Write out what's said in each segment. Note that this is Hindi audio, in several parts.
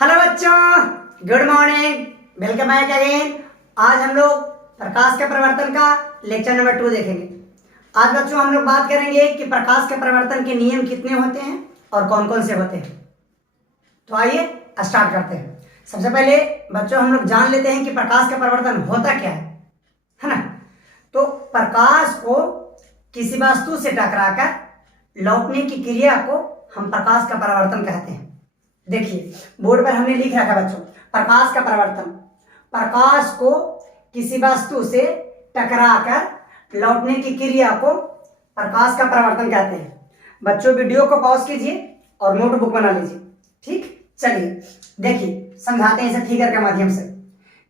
हेलो बच्चों, good morning, welcome back again. आज हम लोग प्रकाश के परिवर्तन का लेक्चर नंबर 2 देखेंगे। आज बच्चों हम लोग बात करेंगे कि प्रकाश के परिवर्तन के नियम कितने होते हैं और कौन कौन से होते हैं। तो आइए स्टार्ट करते हैं। सबसे पहले बच्चों हम लोग जान लेते हैं कि प्रकाश का परिवर्तन होता क्या है ना। तो प्रकाश को किसी वस्तु से टकराकर लौटने की क्रिया को हम प्रकाश का परिवर्तन कहते हैं। देखिए बोर्ड पर हमने लिख रखा बच्चों, प्रकाश का परिवर्तन। प्रकाश को किसी वस्तु से टकराकर लौटने की क्रिया को प्रकाश का परिवर्तन कहते हैं। बच्चों वीडियो को पॉज कीजिए और नोटबुक बना लीजिए। ठीक, चलिए देखिए समझाते हैं इसे फिगर के माध्यम से।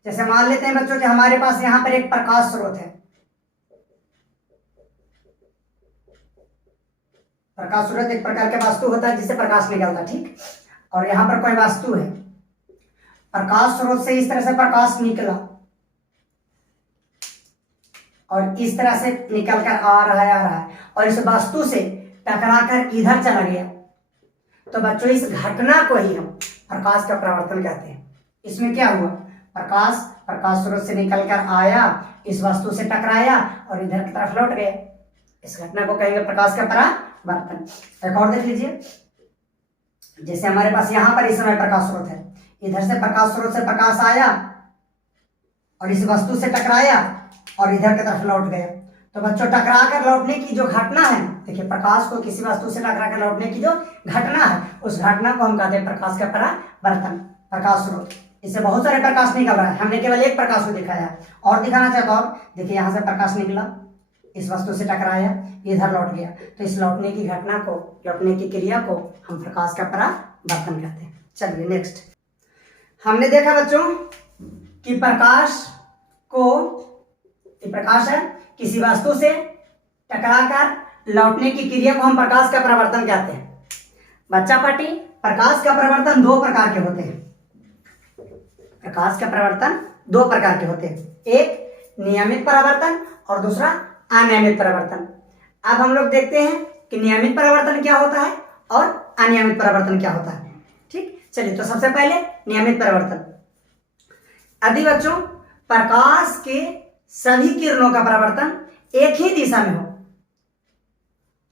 जैसे मान लेते हैं बच्चों कि हमारे पास यहाँ पर एक प्रकाश स्रोत है। प्रकाश स्रोत एक प्रकार का वस्तु होता है जिससे प्रकाश निकलता है। ठीक, और यहां पर कोई वस्तु है, प्रकाश स्रोत से इस तरह से प्रकाश निकला और इस तरह से निकल कर आ रहा है और इस वस्तु से टकराकर इधर चला गया। तो बच्चों इस घटना को ही हम प्रकाश का परिवर्तन कहते हैं। इसमें क्या हुआ, प्रकाश स्रोत से निकलकर आया, इस वस्तु से टकराया और इधर की तरफ लौट गया। इस घटना को कहेंगे प्रकाश का परिवर्तन। एक और देख लीजिए, जैसे हमारे पास यहाँ पर इस समय प्रकाश स्रोत है, इधर से प्रकाश स्रोत से प्रकाश आया और इस वस्तु से टकराया और इधर की तरफ लौट गया। तो बच्चों टकरा कर लौटने की जो घटना है, देखिए प्रकाश को किसी वस्तु से टकरा कर लौटने की जो घटना है, उस घटना को हम कहते हैं प्रकाश का परिवर्तन। प्रकाश स्रोत, इससे बहुत सारे प्रकाश निकल रहा है, हमने केवल एक प्रकाश को दिखाया है। और दिखाना चाहता हूं, देखिए यहाँ से प्रकाश निकला, इस वस्तु से टकराया, इधर लौट गया। तो इस लौटने की घटना को, लौटने की क्रिया को हम प्रकाश का परिवर्तन कहते हैं। चलिए नेक्स्ट, हमने देखा बच्चों कि प्रकाश है किसी वस्तु से टकराकर लौटने की क्रिया को हम प्रकाश का परिवर्तन कहते हैं। बच्चा पार्टी, प्रकाश का परिवर्तन दो प्रकार के होते हैं। प्रकाश का परिवर्तन दो प्रकार के होते हैं, एक नियमित परिवर्तन और दूसरा अनियमित परिवर्तन। अब हम लोग देखते हैं कि नियमित परिवर्तन क्या होता है और अनियमित परिवर्तन क्या होता है। ठीक, चलिए तो सबसे पहले नियमित परिवर्तन। यदि बच्चों प्रकाश के सभी किरणों का परिवर्तन एक ही दिशा में हो,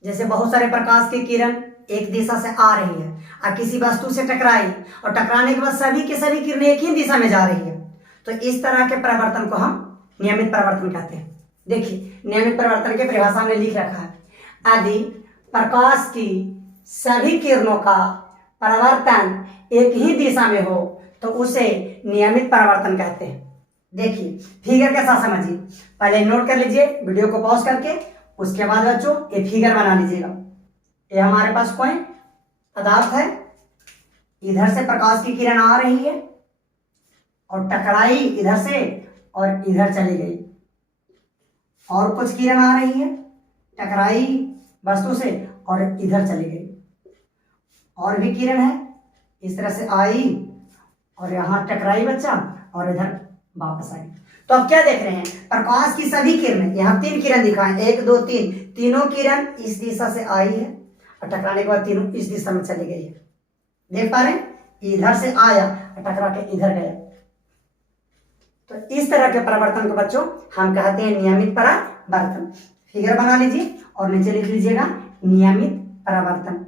जैसे बहुत सारे प्रकाश की किरण एक दिशा से आ रही है और किसी वस्तु से टकराई और टकराने के बाद सभी के सभी किरणें एक ही दिशा में जा रही है, तो इस तरह के परिवर्तन को हम नियमित परिवर्तन कहते हैं। देखिए नियमित परिवर्तन के परिभाषा में लिख रखा है, यदि प्रकाश की सभी किरणों का परिवर्तन एक ही दिशा में हो तो उसे नियमित परिवर्तन कहते हैं। देखिए फिगर के साथ समझिए, पहले नोट कर लीजिए वीडियो को पॉज करके, उसके बाद बच्चों ये फिगर बना लीजिएगा। ये हमारे पास कोई पदार्थ है, इधर से प्रकाश की किरण आ रही है और टकराई इधर से और इधर चली गई, और कुछ किरण आ रही है, टकराई वस्तु से और इधर चली गई, और भी किरण है इस तरह से आई और यहाँ टकराई बच्चा और इधर वापस आई। तो अब क्या देख रहे हैं, प्रकाश की सभी किरणें, यहाँ तीन किरण दिखाएं, 1 2 3, तीनों किरण इस दिशा से आई है और टकराने के बाद तीनों इस दिशा में चली गई है। देख पा रहे हैं, इधर से आया और टकरा के इधर गया। तो इस तरह के परिवर्तन को बच्चों हम कहते हैं नियमित परिवर्तन। फिगर बना लीजिए और नीचे लिख लीजिएगा नियमित परिवर्तन।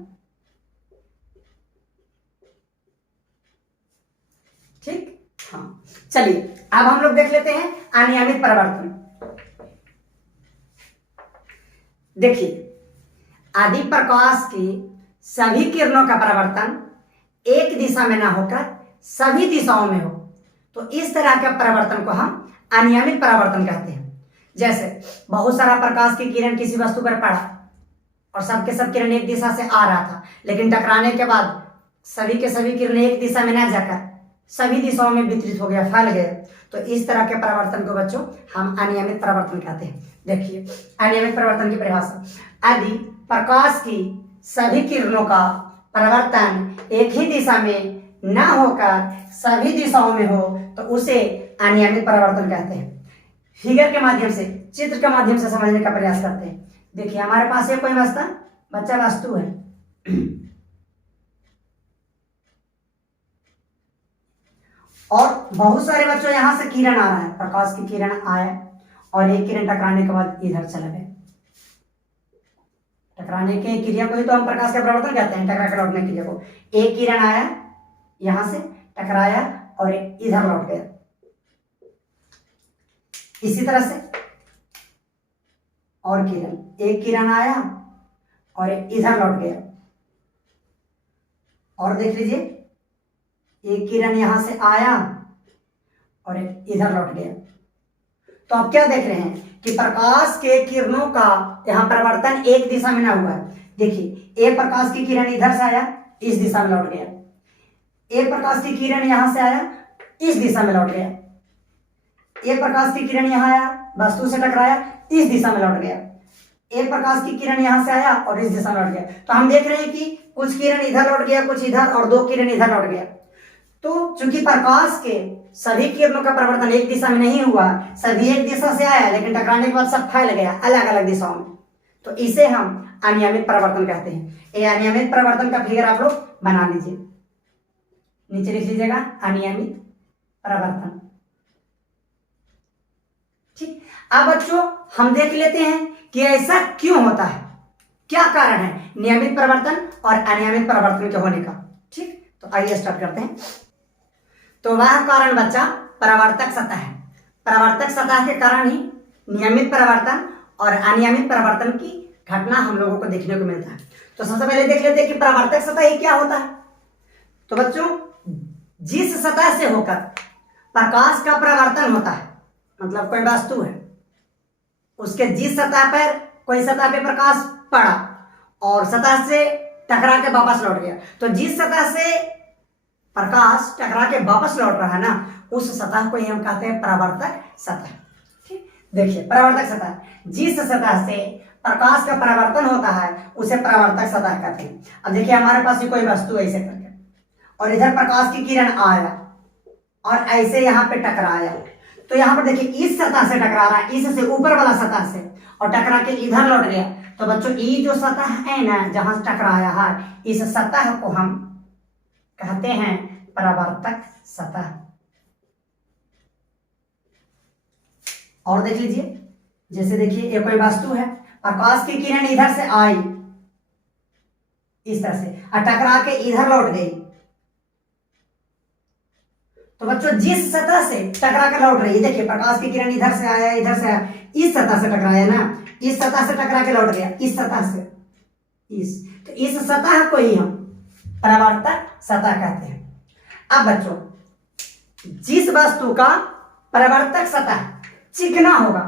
ठीक, हाँ चलिए अब हम लोग देख लेते हैं अनियमित परिवर्तन। देखिए यदि प्रकाश की सभी किरणों का परिवर्तन एक दिशा में ना होकर सभी दिशाओं में हो तो इस तरह के परिवर्तन को हम अनियमित परिवर्तन कहते हैं। जैसे बहुत सारा प्रकाश की किरण किसी वस्तु पर पड़ा और सबके सब किरण एक दिशा से आ रहा था, लेकिन टकराने के बाद सभी के सभी किरण एक दिशा में न जाकर सभी दिशाओं में वितरित हो गया, फैल गए। तो इस तरह के परिवर्तन को बच्चों हम अनियमित परिवर्तन कहते हैं। देखिए अनियमित परिवर्तन की परिभाषा, यदि प्रकाश की सभी किरणों का परिवर्तन एक ही दिशा में न होकर सभी दिशाओं में हो तो उसे अनियमित परिवर्तन कहते हैं। फिगर के माध्यम से, चित्र के माध्यम से समझने का प्रयास करते हैं। देखिए हमारे पास एक कोई वस्तु है और बहुत सारे बच्चों यहाँ से किरण आ रहा है, प्रकाश की किरण आया और एक किरण टकराने के बाद इधर चला गया। टकराने के क्रिया को ही तो हम प्रकाश का प्रवर्तन कहते हैं, टकरा के लौटने की क्रिया को। एक किरण आया यहां से, टकराया और इधर लौट गया। इसी तरह से और किरण, एक किरण आया और इधर लौट गया। और देख लीजिए, एक किरण यहां से आया और इधर लौट गया। तो आप क्या देख रहे हैं कि प्रकाश के किरणों का यहां परिवर्तन एक दिशा में ना हुआ है। देखिए, एक प्रकाश की किरण इधर से आया, इस दिशा में लौट गया। एक प्रकाश की किरण यहां से आया, इस दिशा में लौट गया। एक प्रकाश की किरण यहां आया, वस्तु से टकराया, इस दिशा में लौट गया। एक प्रकाश की किरण यहां से आया और इस दिशा में लौट गया। तो हम देख रहे हैं कि कुछ किरण इधर लौट गया, कुछ इधर, और दो किरण इधर लौट गया। तो चूंकि प्रकाश के सभी किरणों का परिवर्तन एक दिशा में नहीं हुआ, सभी एक दिशा से आया लेकिन टकराने के बाद सब फैल गया अलग अलग दिशाओं में, तो इसे हम अनियमित परिवर्तन कहते हैं। ये अनियमित परिवर्तन का फिगर आप लोग बना लीजिए, नीचे लिख लीजिएगा अनियमित परिवर्तन। ठीक, अब बच्चों हम देख लेते हैं कि ऐसा क्यों होता है, क्या कारण है नियमित परिवर्तन और अनियमित परिवर्तन के होने का। ठीक, तो आइए स्टार्ट करते हैं। तो वह कारण बच्चा परावर्तक सतह है। परावर्तक सतह के कारण ही नियमित परिवर्तन और अनियमित परिवर्तन की घटना हम लोगों को देखने को मिलता है। तो सबसे पहले देख लेते हैं कि परावर्तक सतह ही क्या होता है। तो बच्चों, जिस सतह से होकर प्रकाश का परावर्तन होता है, मतलब कोई वस्तु है, उसके जिस सतह पर कोई सतह पे प्रकाश पड़ा और सतह से टकरा के वापस लौट गया, तो जिस सतह से प्रकाश टकरा के वापस लौट रहा है ना, उस सतह को ही हम कहते हैं परावर्तक सतह। ठीक, देखिए परावर्तक सतह, जिस सतह से प्रकाश का परावर्तन होता है उसे परावर्तक सतह कहते हैं। अब देखिए, हमारे पास कोई वस्तु ऐसे करके और इधर प्रकाश की किरण आया और ऐसे यहाँ पे टकराया, तो यहाँ पर देखिए इस सतह से टकरा रहा है, इस से ऊपर वाला सतह से, और टकरा के इधर लौट गया। तो बच्चों, ये जो सतह है ना जहां से टकराया है, इस सतह को हम कहते हैं परावर्तक सतह। और देख लीजिए, जैसे देखिए ये कोई वस्तु है, प्रकाश की किरण इधर से आई इस तरह से और टकरा के इधर लौट गई। तो बच्चों, जिस सतह से टकरा कर लौट रही है, देखिए प्रकाश की किरण इधर से आया, इधर से आया, इस सतह से टकराया ना, इस सतह से टकरा के लौट गया, इस सतह से तो इस सतह को ही हम परावर्तक सतह कहते हैं। अब बच्चों, जिस वस्तु का परावर्तक सतह चिकना होगा,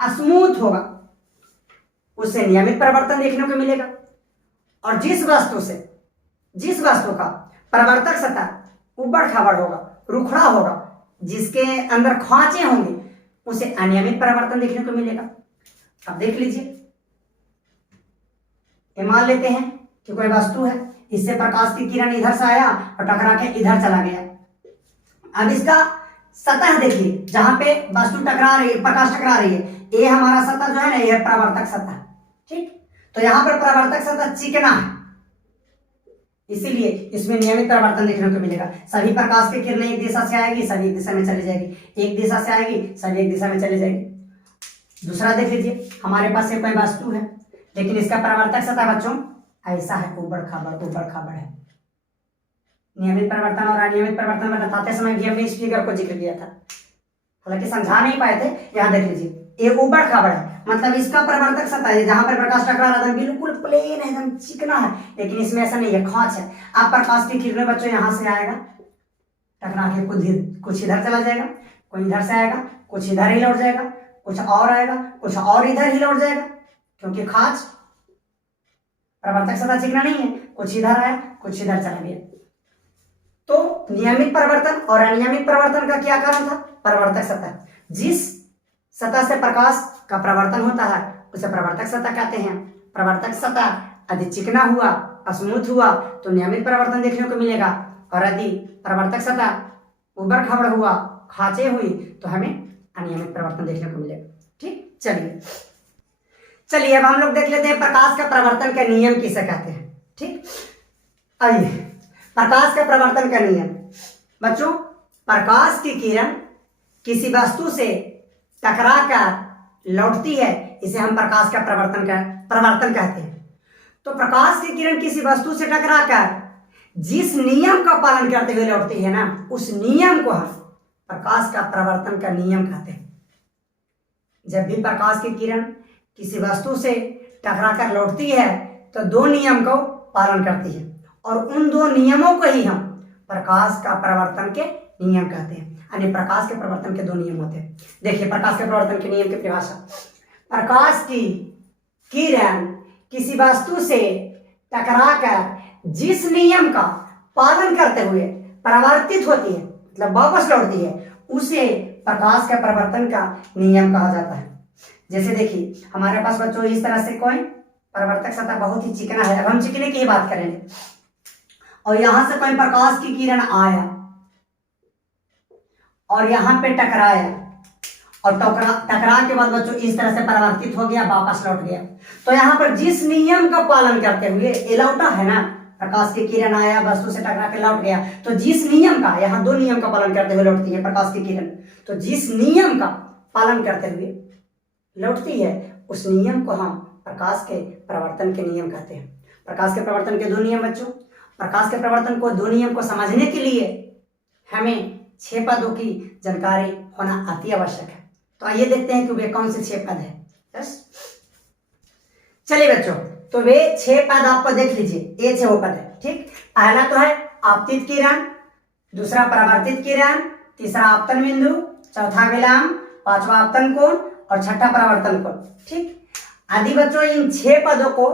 स्मूथ होगा, उससे नियमित परिवर्तन देखने को मिलेगा। और जिस वस्तु का परावर्तक सतह उबड़ खाबड़ होगा, रुखड़ा होगा, जिसके अंदर खांचे होंगे, उसे अनियमित परिवर्तन देखने को मिलेगा। अब देख लीजिए, मान लेते हैं कि कोई वस्तु है, इससे प्रकाश की किरण इधर से आया और टकरा के इधर चला गया। अब इसका सतह देखिए, जहां पे वस्तु टकरा रही है, प्रकाश टकरा रही है, ये हमारा सतह जो है ना, ये परावर्तक सतह। ठीक, तो यहां पर परावर्तक सतह चिकना है, इसीलिए इसमें नियमित परिवर्तन देखने को मिलेगा। सभी प्रकाश की किरणें एक दिशा से आएगी, सभी एक दिशा में चली जाएगी, एक दिशा से आएगी, सभी एक दिशा में चली जाएगी। दूसरा देख लीजिए, हमारे पास ये कोई वस्तु है, लेकिन इसका परावर्तक सतह बच्चों ऐसा है, ऊबड़ खाबड़ है। नियमित परिवर्तन और अनियमित परिवर्तन बताते समय भी हमने इस फिगर को जिक्र किया था, हालांकि समझा नहीं पाए थे। यहाँ देख लीजिए, ये ऊबड़ खाबड़ है, मतलब इसका परावर्तक सतह है, जहां पर प्रकाश टकरा रहा था बिल्कुल प्लेन है, एकदम चिकना है, लेकिन इसमें ऐसा नहीं है, खांच है। अब प्रकाश की किरणें बच्चों यहां से आएगा, टकरा के कुछ इधर चला जाएगा, कोई इधर से आएगा, कुछ इधर ही लौट जाएगा, कुछ और आएगा, कुछ और इधर ही लौट जाएगा, क्योंकि खांच परावर्तक सतह चिकना नहीं है, कुछ इधर आया, कुछ इधर चला गया। तो नियमित परिवर्तन और अनियमित परिवर्तन का क्या कारण था? परावर्तक सतह। जिस सतह से प्रकाश का परावर्तन होता है उसे परावर्तक सतह कहते हैं। परावर्तक सतह यदि चिकना हुआ, स्मूथ हुआ तो नियमित परिवर्तन देखने को मिलेगा, और यदि परावर्तक सतह उबड़ खाबड़ हुआ, खांचे हुई, तो हमें अनियमित परिवर्तन देखने को मिलेगा। ठीक, चलिए अब हम लोग देख लेते हैं प्रकाश का परावर्तन का नियम किसे कहते हैं। ठीक, आइए, प्रकाश का परावर्तन का नियम। बच्चों, प्रकाश की किरण किसी वस्तु से टकराकर लौटती है, इसे हम प्रकाश का प्रवर्तन कहते हैं। तो प्रकाश की किरण किसी वस्तु से टकराकर जिस नियम का पालन करते हुए लौटती है ना, उस नियम को हम प्रकाश का प्रवर्तन का नियम कहते हैं। जब भी प्रकाश की किरण किसी वस्तु से टकराकर लौटती है तो दो नियम को पालन करती है, और उन दो नियमों को ही हम प्रकाश का प्रवर्तन के नियम कहते हैं। यानी प्रकाश के प्रवर्तन के दो नियम होते हैं। देखिए प्रकाश के प्रवर्तन के नियम की परिभाषा। प्रकाश की किरण किसी वस्तु से टकराकर जिस नियम का पालन करते हुए परावर्तित होती है, मतलब वापस लौटती है, उसे प्रकाश के प्रवर्तन का नियम कहा जाता है। जैसे देखिए हमारे पास बच्चों इस तरह से कोई परावर्तक सतह बहुत ही चिकना है, अब हम चिकने की ही बात करेंगे, और यहां से कोई प्रकाश की किरण आया और यहां पे टकराया, और टकरा के बाद बच्चों इस तरह से परावर्तित हो गया, वापस लौट गया। तो यहाँ पर जिस नियम का पालन करते हुए ये लौटा है ना, प्रकाश की किरण आया, वस्तु से टकरा के लौट गया, तो जिस नियम का, यहाँ दो नियम का पालन करते हुए लौटती है प्रकाश की किरण, तो जिस नियम का पालन करते हुए लौटती है उस नियम को हम प्रकाश के प्रवर्तन के नियम कहते हैं। प्रकाश के प्रवर्तन के दो नियम बच्चों। प्रकाश के प्रवर्तन को दो नियम को समझने के लिए हमें 6 पदों की जानकारी होना अति आवश्यक है। तो आइए देखते हैं कि वे कौन से 6 पद है। यस, चलिए बच्चों, तो वे 6 पद आपको देख लीजिए, ये 6 पद है। ठीक, पहला तो है आपतित किरण, दूसरा परावर्तित किरण, तीसरा आपतन बिंदु, चौथा विराम, पांचवा आपतन कोण और छठा परावर्तन कोण। ठीक, आदि बच्चों इन 6 पदों को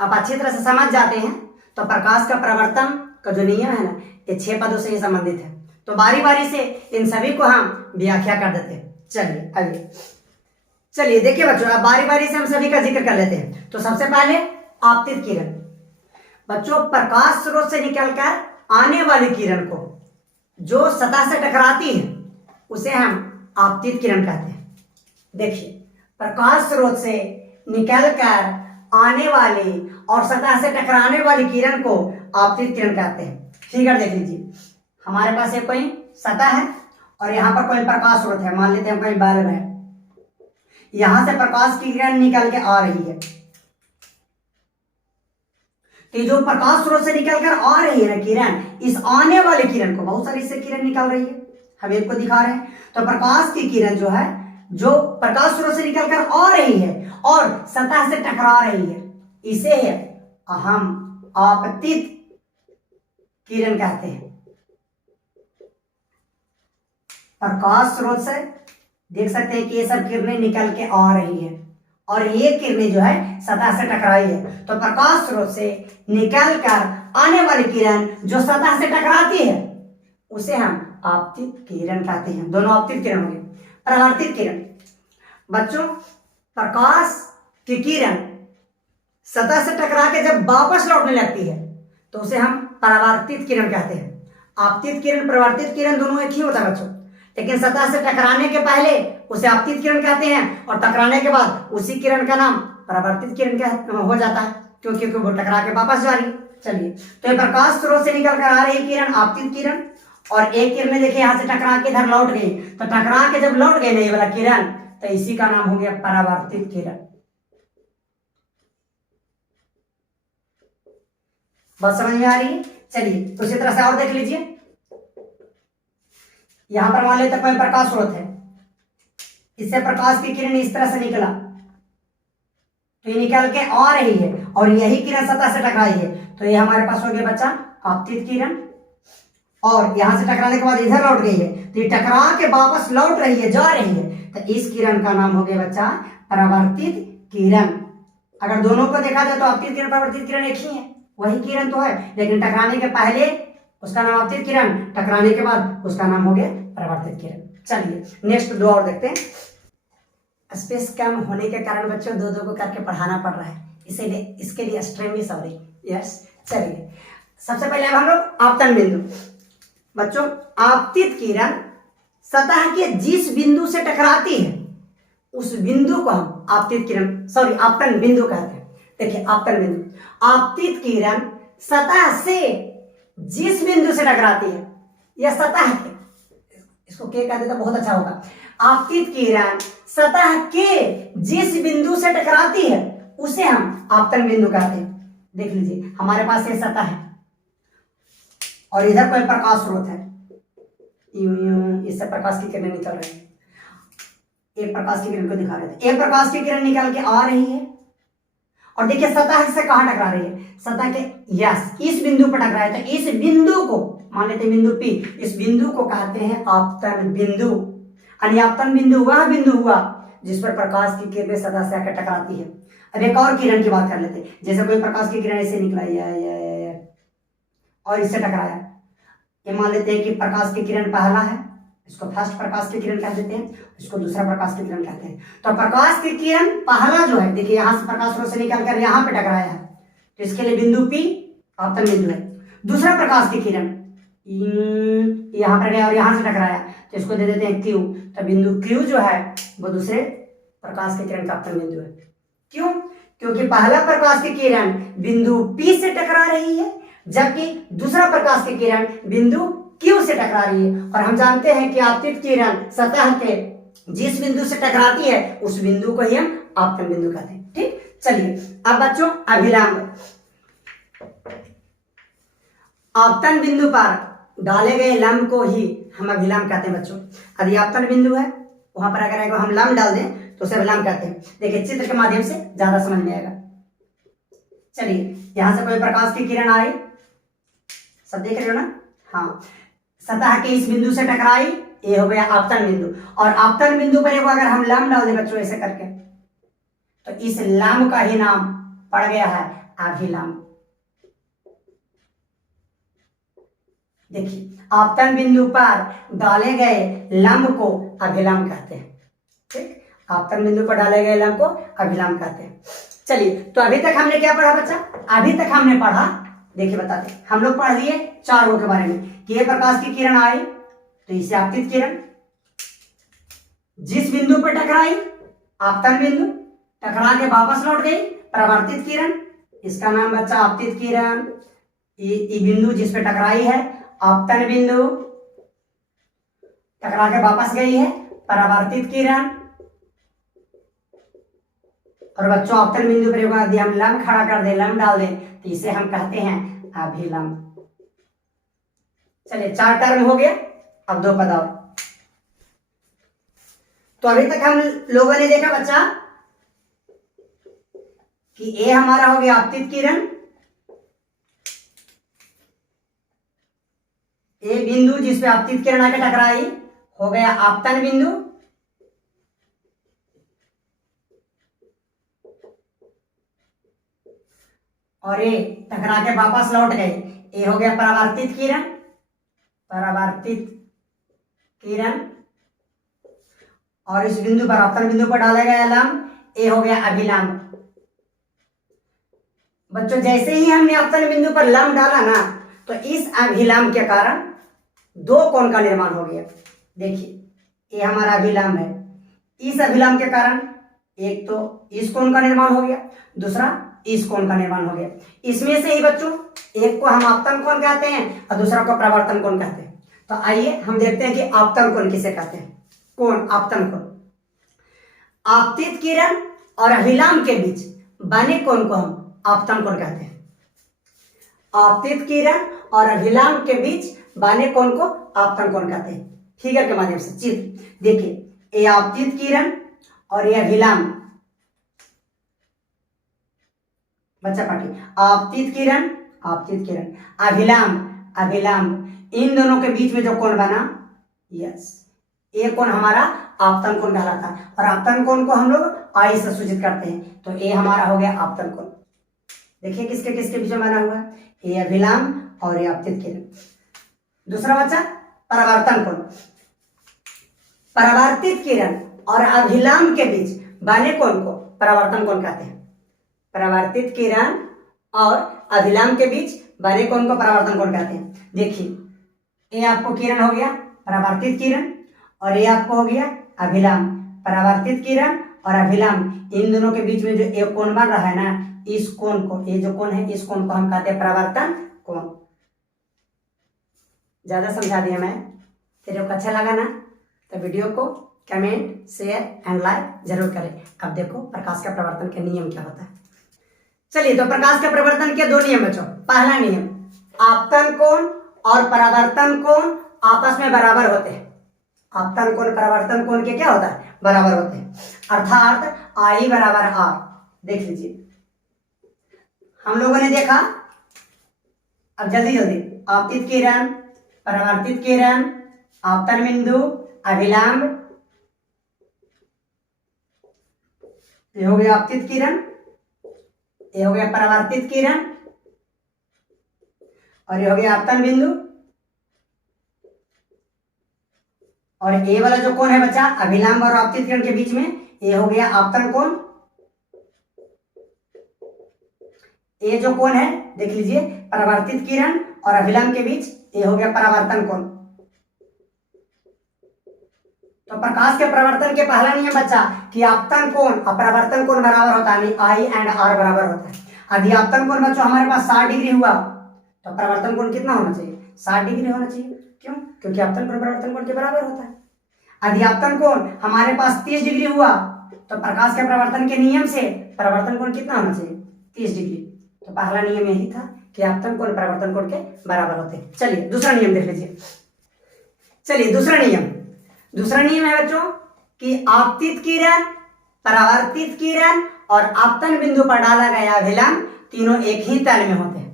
आप अच्छी तरह से समझ जाते हैं तो प्रकाश का प्रवर्तन का जो नियम है ना, ये 6 पदों से ही संबंधित है। तो बारी बारी से इन सभी को हम व्याख्या कर देते हैं। चलिए आइए, चलिए देखिए बच्चों, अब बारी बारी से हम सभी का जिक्र कर लेते हैं। तो सबसे पहले आपतित किरण। बच्चों प्रकाश स्रोत से निकलकर आने वाली किरण को जो सतह से टकराती है उसे हम आपतित किरण कहते हैं। देखिए प्रकाश स्रोत से निकलकर आने वाली और सतह से टकराने वाली किरण को आपतित किरण कहते हैं। फिगर देख लीजिए, हमारे पास एक कोई सतह है और यहाँ पर कोई प्रकाश स्रोत है, मान लेते हैं कोई बल्ब है, यहां से प्रकाश की किरण निकल के आ रही है। कि जो प्रकाश स्रोत से निकलकर आ रही है ना किरण, इस आने वाली किरण को, बहुत सारी इससे किरण निकल रही है, हम एक को दिखा रहे हैं। तो प्रकाश की किरण जो है, जो प्रकाश स्रोत से निकलकर आ रही है और सतह से टकरा रही है, इसे हम आपतित किरण कहते हैं। प्रकाश स्रोत से देख सकते हैं कि ये सब किरणें निकल के आ रही है और ये किरणें जो है सतह से टकराई है। तो प्रकाश स्रोत से निकलकर आने वाली किरण जो सतह से टकराती है उसे हम आपतित किरण कहते हैं। दोनों आपतित किरण होंगे। परावर्तित किरण, बच्चों प्रकाश की किरण सतह से टकरा के जब वापस लौटने लगती है तो उसे हम परावर्तित किरण कहते हैं। आपतित किरण परावर्तित किरण दोनों एक ही होता है बच्चों, लेकिन सतह से टकराने के पहले उसे आपतित किरण कहते हैं और टकराने के बाद उसी किरण का नाम परावर्तित किरण हो जाता है, क्योंकि वो टकरा के वापस जा रही है। चलिए, तो ये प्रकाश स्रोत से निकल कर आ रही किरण आपतित किरण, और एक किरण देखिए यहां से टकरा के इधर लौट गई, तो टकरा के जब लौट गई ये वाला किरण, तो इसी का नाम हो गया परावर्तित किरण। बात समझ में आ रही है? चलिए उसी तरह से और देख लीजिए, यहां पर मान लेते कोई प्रकाश स्रोत है, इससे प्रकाश की किरण इस तरह से निकला, तो ये निकल के आ रही है और यही किरण सतह से टकराई है, तो ये हमारे पास हो गया बच्चा आपतित किरण। और यहां से टकराने के बाद इधर लौट गई है, तो ये टकरा के वापस लौट रही है, जा रही है, तो इस किरण का नाम हो गया बच्चा परावर्तित किरण। अगर दोनों को देखा जाए तो आपतित किरण परावर्तित किरण एक ही है, वही किरण तो है, लेकिन टकराने के पहले उसका नाम आपतित किरण, टकराने के बाद उसका नाम हो गया परावर्तित किरण। चलिए नेक्स्ट 2 और देखते हैं। स्पेस कम होने के कारण बच्चों 2-2 को करके पढ़ाना पड़ रहा है, इसीलिए इसके लिए एक्सट्रीमली सॉरी। यस, चलिए सबसे पहले अब हम लोग आपतन बिंदु। बच्चों आपतित किरण सतह के जिस बिंदु से टकराती है उस बिंदु को हम आपतित किरण सॉरी आपतन बिंदु कहते हैं। देखिए आपतन बिंदु, आपतित किरण सतह से जिस बिंदु से टकराती है या सतह के इसको के कह देता बहुत अच्छा होगा। आपतित किरण सतह के जिस बिंदु से टकराती है उसे हम आपतन बिंदु कहते हैं। देख लीजिए हमारे पास ये सतह है और इधर कोई प्रकाश स्रोत है, इससे प्रकाश की किरण निकल रही है। एक प्रकाश की किरण को दिखा रहे थे, एक प्रकाश की किरण निकल के आ रही है और देखिए सतह से कहां टकरा रही है, सतह के यस इस बिंदु पर टकरा है। तो इस बिंदु को मान लेते हैं बिंदु P, इस बिंदु को कहते हैं आपतन बिंदु। यानी आपतन बिंदु वह बिंदु हुआ जिस पर प्रकाश की किरणें सतह से आकर टकराती है। अब एक और किरण की बात कर लेते हैं, जैसे कोई प्रकाश की किरण ऐसे निकला या और इससे टकराया, ये मान लेते हैं कि प्रकाश की किरण पहला है, इसको फर्स्ट प्रकाश की किरण कह देते हैं, इसको दूसरा प्रकाश की किरण कहते हैं। तो प्रकाश की किरण पहला जो है, देखिए यहां से प्रकाश स्रोत से निकलकर यहां पे टकराया है, तो इसके लिए बिंदु P आपतन बिंदु है। दूसरा प्रकाश की किरण यहां पर गया और यहां से टकराया, तो इसको दे देते हैं Q। तो बिंदु Q जो है वो दूसरे प्रकाश की किरण का आपतन बिंदु है। क्यों? क्योंकि पहला प्रकाश की किरण बिंदु P से टकरा रही है, जबकि दूसरा प्रकाश की किरण बिंदु Q से टकरा रही है। और हम जानते हैं कि आपतित किरण सतह के जिस बिंदु से टकराती है उस बिंदु को ही हम आपतन बिंदु कहते हैं। ठीक, चलिए अब बच्चों अभिलंब। आपतन बिंदु पर डाले गए लंब को ही हम अभिलंब कहते हैं बच्चों। यदि आपतन बिंदु है वहां पर अगर हम लंब डाल दें तो उसे अभिलंब कहते हैं। देखिए चित्र के माध्यम से ज्यादा समझ में आएगा। चलिए यहां से कोई प्रकाश की किरण आई, सब देख रहे हो ना, हाँ, सतह के इस बिंदु से टकराई, ये हो गया आपतन बिंदु। और आपतन बिंदु पर अगर हम लंब डाल दें बच्चों ऐसे करके, तो इस लंब का ही नाम पड़ गया है अभिलंब। देखिए आपतन बिंदु पर डाले गए लंब को अभिलंब कहते हैं। ठीक, आपतन बिंदु पर डाले गए लंब को अभिलंब कहते हैं। चलिए तो अभी तक हमने क्या पढ़ा बच्चा? अभी तक हमने पढ़ा, देखिए बताते हम लोग पढ़ लिए चार के बारे में कि ये प्रकाश की किरण आई तो इसे आपतित किरण, जिस बिंदु पर टकराई आपतन बिंदु, टकरा के वापस लौट गई परावर्तित किरण, इसका नाम बच्चा आपतित किरण। ये बिंदु जिस पे टकराई है आपतन बिंदु, टकरा के वापस गई है परावर्तित किरण। और बच्चों आपतन बिंदु पर यदि हम लंब खड़ा कर दे, लंब डाल दें, तो इसे हम कहते हैं अभिलंब। चलिए चार टर्म हो गया, अब दो पद और। तो अभी तक हम लोगों ने देखा बच्चा कि ए हमारा हो गया आपतित किरण, ए बिंदु जिसपे आपतित किरण आकर टकराई हो गया आपतन बिंदु, और ये टकरा के वापस लौट गए, ये हो गया परावर्तित किरण, परावर्तित किरण। और इस बिंदु पर आपतन बिंदु पर डाला गया लंब, ये हो गया अभिलंब। बच्चों जैसे ही हमने आपतन बिंदु पर लंब डाला ना, तो इस अभिलंब के कारण दो कोण का निर्माण हो गया। देखिए ये हमारा अभिलंब है, इस अभिलंब के कारण एक तो इस कोण का निर्माण हो गया, दूसरा इस कोण का निर्माण हो गया। इसमें से ही बच्चों एक को हम आपतन कोण कहते हैं और दूसरा को परावर्तन कोण कहते हैं। तो आइए हम देखते हैं कि आपतन कोण किसे कहते हैं। कोण आपतन कोण, आपतित किरण और अभिलंब के बीच बने कोण को हम आपतन कोण कहते हैं। आपतित किरण और अभिलंब के बीच बने कोण को आपतन कोण कहते हैं। फिगर के माध्यम से चित्र देखिए, ये आपतित किरण और ये अभिलंब, बच्चा पाठी, आपतित किरण, आपतित किरण, अभिलंब, अभिलंब, इन दोनों के बीच में जो कोण बना, यस, ये कोण हमारा आपतन कोण कहलाता है। और आपतन कोण को हम लोग आई से सूचित करते हैं। तो ये हमारा हो गया आपतन कोण। देखिए किसके किसके बीच में बना हुआ है, ये अभिलंब और ये आपतित किरण। दूसरा बच्चा परावर्तन कोण, परावर्तित किरण और अभिलंब के बीच बने कोण को परावर्तन कोण कहते हैं। परावर्तित किरण और अभिलंब के बीच बने कोण को परावर्तन कोण कहते हैं। देखिए ये आपको किरण हो गया परावर्तित किरण, और ये आपको हो गया अभिलंब। परावर्तित किरण और अभिलंब, इन दोनों के बीच में जो एक कोण बन रहा है ना, इस कोण को, ये जो कोण है इस कोण को हम कहते हैं परावर्तन कोण। ज्यादा समझा दिया मैं, तेरे को अच्छा लगा ना? तो वीडियो को कमेंट, शेयर एंड लाइक जरूर करें। अब देखो प्रकाश का प्रवर्तन का नियम क्या होता है। चलिए, तो प्रकाश के प्रवर्तन के 2 नियम बच्चों। पहला नियम, आपतन कोण और परावर्तन कोण आपस में बराबर होते हैं। आपतन कोण परावर्तन कोण के क्या होता है, बराबर होते हैं, अर्थात आई बराबर आर। देख लीजिए, हम लोगों ने देखा, अब जल्दी जल्दी, आपतित किरण, परावर्तित किरण, आपतन बिंदु, अभिलंब, ये हो गया आपतित किरण, ये हो गया परावर्तित किरण, और ये हो गया आपतन बिंदु, और ये वाला जो कोण है बच्चा अभिलंब और आपतित किरण के बीच में, ये हो गया आपतन कोण। ये जो कोण है देख लीजिए, परावर्तित किरण और अभिलंब के बीच, ये हो गया परावर्तन कोण। तो प्रकाश के प्रवर्तन के पहला नियम बच्चा कि आपतन कोण और परावर्तन कोण बराबर होता है, आई एंड आर बराबर होता है। यदि आपतन कोण बच्चों हमारे पास 60 डिग्री हुआ तो परावर्तन कोण कितना होना चाहिए, 60 डिग्री होना चाहिए। क्यों? क्योंकि आपतन कोण परावर्तन कोण के बराबर होता है। यदि आपतन कोण हमारे पास 30 डिग्री हुआ तो प्रकाश के प्रवर्तन के नियम से परावर्तन कोण कितना होना चाहिए, 30 डिग्री। तो पहला नियम यही था कि आपतन कोण परावर्तन कोण के बराबर होते हैं। चलिए दूसरा नियम देख लीजिए। चलिए दूसरा नियम है बच्चों कि आपतित किरण, परावर्तित किरण और आपतन बिंदु पर डाला गया अभिलंब तीनों एक ही तल में होते हैं।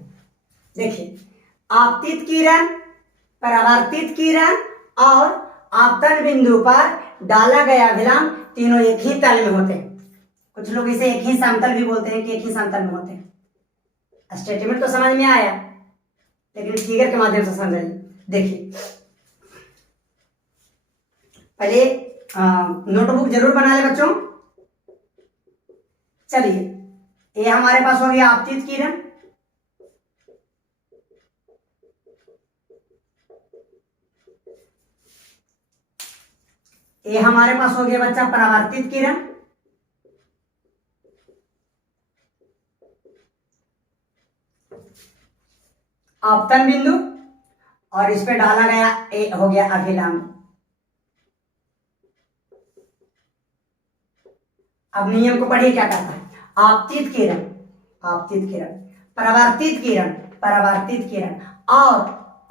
देखिए, आपतित किरण, परावर्तित किरण और आपतन बिंदु पर डाला गया अभिलंब तीनों एक ही तल में होते हैं। कुछ लोग इसे एक ही समतल भी बोलते हैं कि एक ही समतल में होते हैं। स्टेटमेंट तो समझ में आया, लेकिन फिगर के माध्यम से समझिए। देखिए, पहले नोटबुक जरूर बना ले बच्चों। चलिए, ये हमारे पास हो गया आपतित किरण, ये हमारे पास हो गया बच्चा परावर्तित किरण, आपतन बिंदु, और इस पे डाला गया ए हो गया अभिलंब। अब नियम को पढ़िए क्या करता है। आपतित किरण, आपतित किरण, परावर्तित किरण, परावर्तित किरण और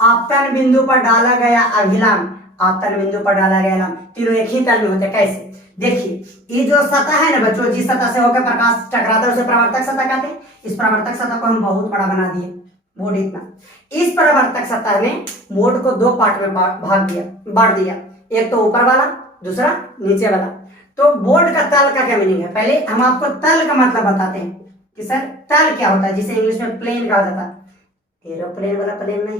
आपतन बिंदु पर डाला गया अभिलंब, आपतन बिंदु पर डाला गया अभिलंब तीनों एक ही तल में होते हैं। कैसे? देखिए, ये जो सतह है ना बच्चों, जिस सतह से होकर प्रकाश टकराता है उसे परावर्तक सतह कहते हैं। इस परावर्तक सतह को हम बहुत बड़ा बना दिए, बोर्ड इतना। इस परावर्तक सतह ने बोर्ड को 2 पार्ट में बांट दिया, एक तो ऊपर वाला, दूसरा नीचे वाला। तो बोर्ड का तल का क्या मीनिंग है, पहले हम आपको तल का मतलब बताते हैं कि सर तल क्या होता है, जिसे इंग्लिश में प्लेन कहा जाता है। एरोप्लेन वाला प्लेन नहीं,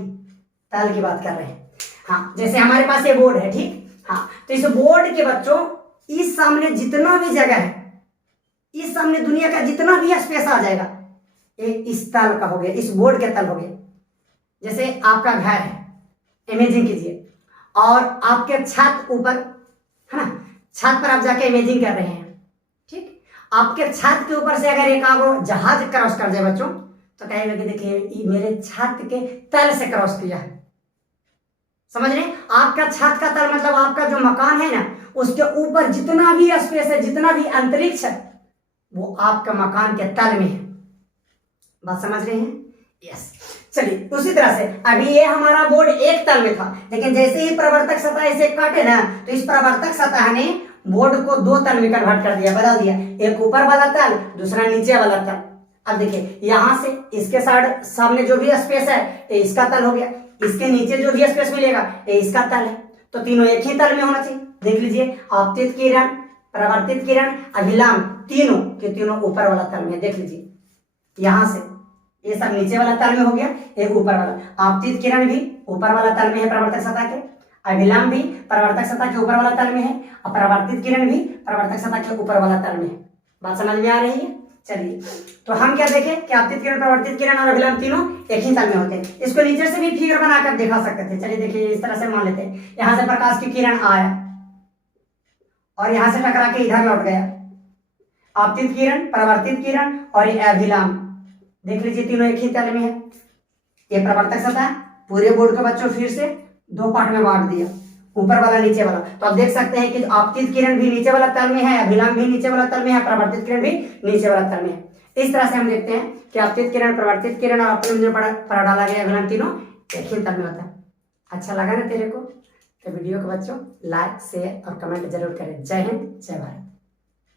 तल की बात कर रहे हैं। हाँ, जैसे हमारे पास ये बोर्ड है, ठीक। हाँ, तो इस बोर्ड के बच्चों इस सामने जितना भी जगह है, इस सामने दुनिया का जितना भी स्पेस आ जाएगा, ये इस तल का हो गया, इस बोर्ड के तल हो गया। जैसे आपका घर है, इमेजिन कीजिए, और आपके छत ऊपर है ना, छत पर आप जाके इमेजिन कर रहे हैं, ठीक। आपके छत के ऊपर से अगर एक आगो जहाज क्रॉस कर जाए बच्चों, तो कहेगा कि देखिए मेरे छत के तल से क्रॉस किया है। समझ रहे? आपका छत का तल मतलब आपका जो मकान है ना, उसके ऊपर जितना भी स्पेस है, जितना भी अंतरिक्ष है, वो आपका मकान के तल में है। बात समझ रहे हैं? यस। चलिए, उसी तरह से अभी ये हमारा बोर्ड एक तल में था, लेकिन जैसे ही प्रवर्तक सतह इसे काटे ना, तो इस प्रवर्तक सतह ने बोर्ड को 2 तल में कन्वर्ट कर दिया, बदल दिया। एक ऊपर वाला तल, दूसरा नीचे वाला तल। अब देखिए, यहां से इसके साइड सामने जो भी स्पेस है, ये इसका तल हो गया, इसके नीचे जो भी स्पेस मिलेगा ये इसका तल है। तो तीनों एक ही तल में होना चाहिए। देख लीजिए, आपतित किरण, परावर्तित किरण, अभिलंब तीनों के तीनों ऊपर वाला तल में। देख लीजिए, यहां से ये सब नीचे वाला तल में हो गया, एक ऊपर वाला। आपतित किरण भी ऊपर वाला तल में है प्रवर्तक सतह के, अभिलंब भी प्रवर्तक सतह के ऊपर वाला तल में है, और परावर्तित किरण भी प्रवर्तक सतह के ऊपर वाला तल में है। बात समझ में आ रही है? चलिए, तो हम क्या देखें कि आपतित किरण, प्रवर्तित किरण और अभिलंब तीनों एक ही तल में होते हैं। इसको नीचे से भी फिगर बनाकर दिखा सकते थे। चलिए देखिए, इस तरह से मान लेते हैं, यहां से प्रकाश की किरण आया और यहां से टकरा के इधर लौट गया। आपतित किरण, परावर्तित किरण और ये अभिलंब, देख लीजिए तीनों एक ही तल में है। ये प्रवर्तक सतह पूरे बोर्ड के बच्चों फिर से 2 पार्ट में बांट दिया। ऊपर वाला नीचे वाला। तो आप देख सकते हैं कि आपतित किरण भी नीचे वाला तल में है, अभिलंब भी नीचे वाला तल में है, परावर्तित किरण भी नीचे वाला तल में है। इस तरह से हम देखते हैं कि आपतित किरण, परावर्तित किरण और आपतित में पढ़ा डाला गया अभिलंब तीनों एक ही तल में होता है। अच्छा लगा ना तेरे को? तो वीडियो को बच्चों लाइक शेयर और कमेंट जरूर करें। जय हिंद, जय भारत।